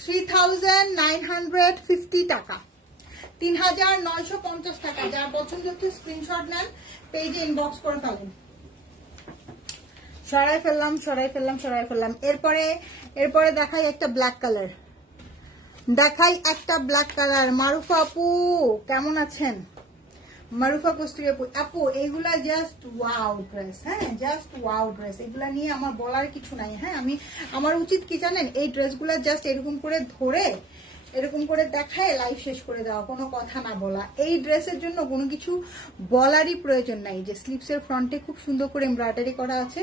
3950 টাকা, 3950 টাকা। যার পছন্দ হচ্ছে স্ক্রিনশট নেন, পেজে ইনবক্স করে ফেলেন। সরাই ফেললাম। এরপরে দেখাই একটা ব্ল্যাক কালার। মারুফা আপু কেমন আছেন? মারুফা কস্তুরি আপু এইগুলা জাস্ট ওয়াও ড্রেস, হ্যাঁ জাস্ট ওয়াও ড্রেস। এগুলা নিয়ে আমার বলার কিছু নাই, হ্যাঁ আমার উচিত কি জানেন, এই ড্রেসগুলা জাস্ট এরকম করে ধরে এরকম করে দেখায় লাইভ শেষ করে দেওয়া, কোনো কথা না বলা। এই ড্রেসের জন্য কোনো কিছু বলারই প্রয়োজন নাই। যে স্লিপসের ফ্রন্টে খুব সুন্দর করে এমব্রয়ডারি করা আছে,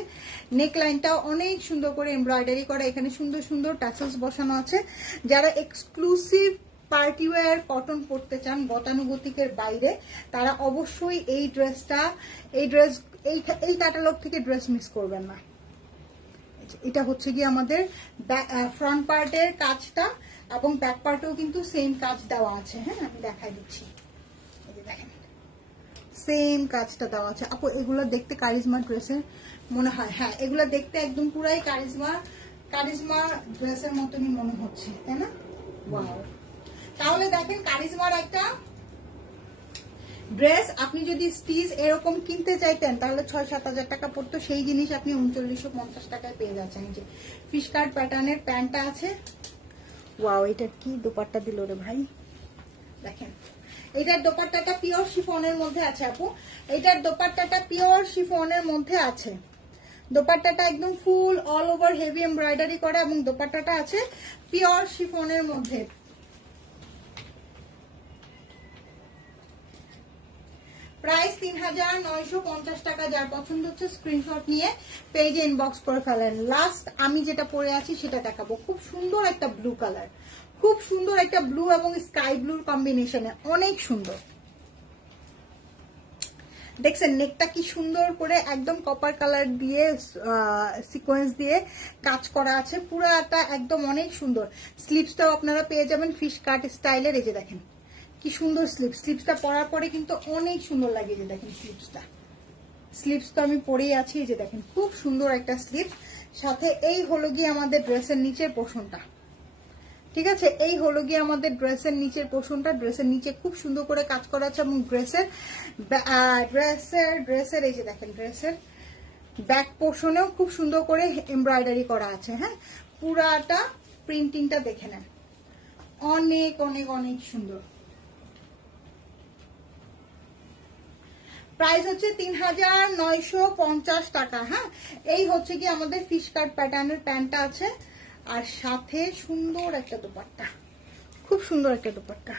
নেক লাইনটাও অনেক সুন্দর করে এমব্রয়ডারি করা, এখানে সুন্দর সুন্দর টাসেলস বসানো আছে। যারা এক্সক্লুসিভ পার্টি ওয়্যার কটন পরতে চান গতানুগতিকের বাইরে, তারা অবশ্যই এই ক্যাটালগ থেকে ড্রেস মিস করবেন না। এটা হচ্ছে কি আমাদের ফ্রন্ট পার্টের কাজটা এবং ব্যাক পার্টেও কিন্তু সেম কাজ দেওয়া আছে, হ্যাঁ আমি দেখাই দিচ্ছি। এই যে দেখেন সেম কাজটা দেওয়া আছে। আপু এগুলো দেখতে কারিজমা ড্রেসের মনে হয়, হ্যাঁ এগুলো দেখতে একদম পুরাই কারিজমা ড্রেসের মতনই মনে হচ্ছে, তাই না? ওয়াও, তাহলে দেখেন কারিজমার একটা ড্রেস আপনি যদি স্টিচ এরকম কিনতে চাইতেন তাহলে 6-7 হাজার টাকা পড়তো, সেই জিনিস আপনি 3950 টাকায় পেয়ে যাচ্ছেন। যে ফিশ কাট প্যাটার্নের প্যান্টটা আছে। ওয়াও, এটা কি দোপাট্টা দিল রে ভাই, দেখেন এটার দোপাট্টাটা পিওর শিফনের মধ্যে আছে আপু, এটার দোপাট্টাটা পিওর শিফনের মধ্যে আছে। দোপাট্টাটা একদম ফুল অল ওভার হেভি এমব্রয়ডারি করা এবং দোপাট্টাটা আছে পিওর শিফনের মধ্যে। প্রাইস 3950 টাকা। যার পছন্দ হচ্ছে স্ক্রিনশট নিয়ে পেজে ইনবক্স করে ফেলেন। লাস্ট আমি যেটা পরে আছি সেটা দেখাবো। খুব সুন্দর একটা ব্লু কালার, খুব সুন্দর একটা ব্লু এবং স্কাই ব্লুর কম্বিনেশনে, অনেক সুন্দর। দেখছেন নেকটা কি সুন্দর করে একদম কপার কালার দিয়ে সিকোয়েন্স দিয়ে কাজ করা আছে, পুরাটা একদম অনেক সুন্দর। স্লিপসটাও আপনারা পেয়ে যাবেন ফিশ কাট স্টাইলের। এই যে দেখেন কি সুন্দর স্লিপসটা পরার পরে কিন্তু অনেক সুন্দর লাগে। যে দেখেন স্লিপস তো আমি পরেই আছি। এই যে দেখেন খুব সুন্দর একটা স্লিপস, সাথে এই হলো গিয়ে আমাদের ড্রেসের নিচের পোর্শনটা, ঠিক আছে? এই হলো গিয়ে আমাদের ড্রেসের নিচের পোর্শনটা। ড্রেসের নিচে খুব সুন্দর করে কাজ করা আছে এবং ড্রেসের এই যে দেখেন ড্রেসের ব্যাক পোর্শনেও খুব সুন্দর করে এমব্রয়ডারি করা আছে, হ্যাঁ পুরাটা প্রিন্টিংটা দেখে নেন, অনেক অনেক অনেক সুন্দর। প্রাইস হচ্ছে 3950 টাকা, হ্যাঁ এই হচ্ছে কি আমাদের ফিশ কাট প্যাটার্নের প্যান্টটা আছে আর সাথে সুন্দর একটা দোপাট্টা, খুব সুন্দর একটা দোপাট্টা,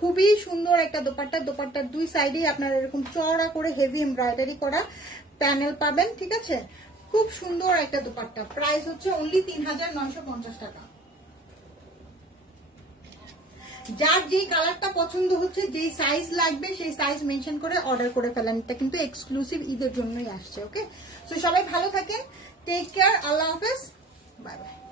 খুবই সুন্দর একটা দোপাট্টা। দোপাট্টার দুই সাইডে আপনারা এরকম চওড়া করে হেভি এমব্রয়ডারি করা প্যানেল পাবেন, ঠিক আছে? খুব সুন্দর একটা দোপাট্টা। প্রাইস হচ্ছে অনলি 3950 টাকা। যার যেই কালারটা পছন্দ হচ্ছে, যেই সাইজ লাগবে সেই সাইজ মেনশন করে অর্ডার করে ফেলেন। এটা কিন্তু এক্সক্লুসিভ ঈদের জন্যই আসছে। ওকে, সো সবাই ভালো থাকেন, টেক কেয়ার, আল্লাহ হাফেজ, বাই বাই।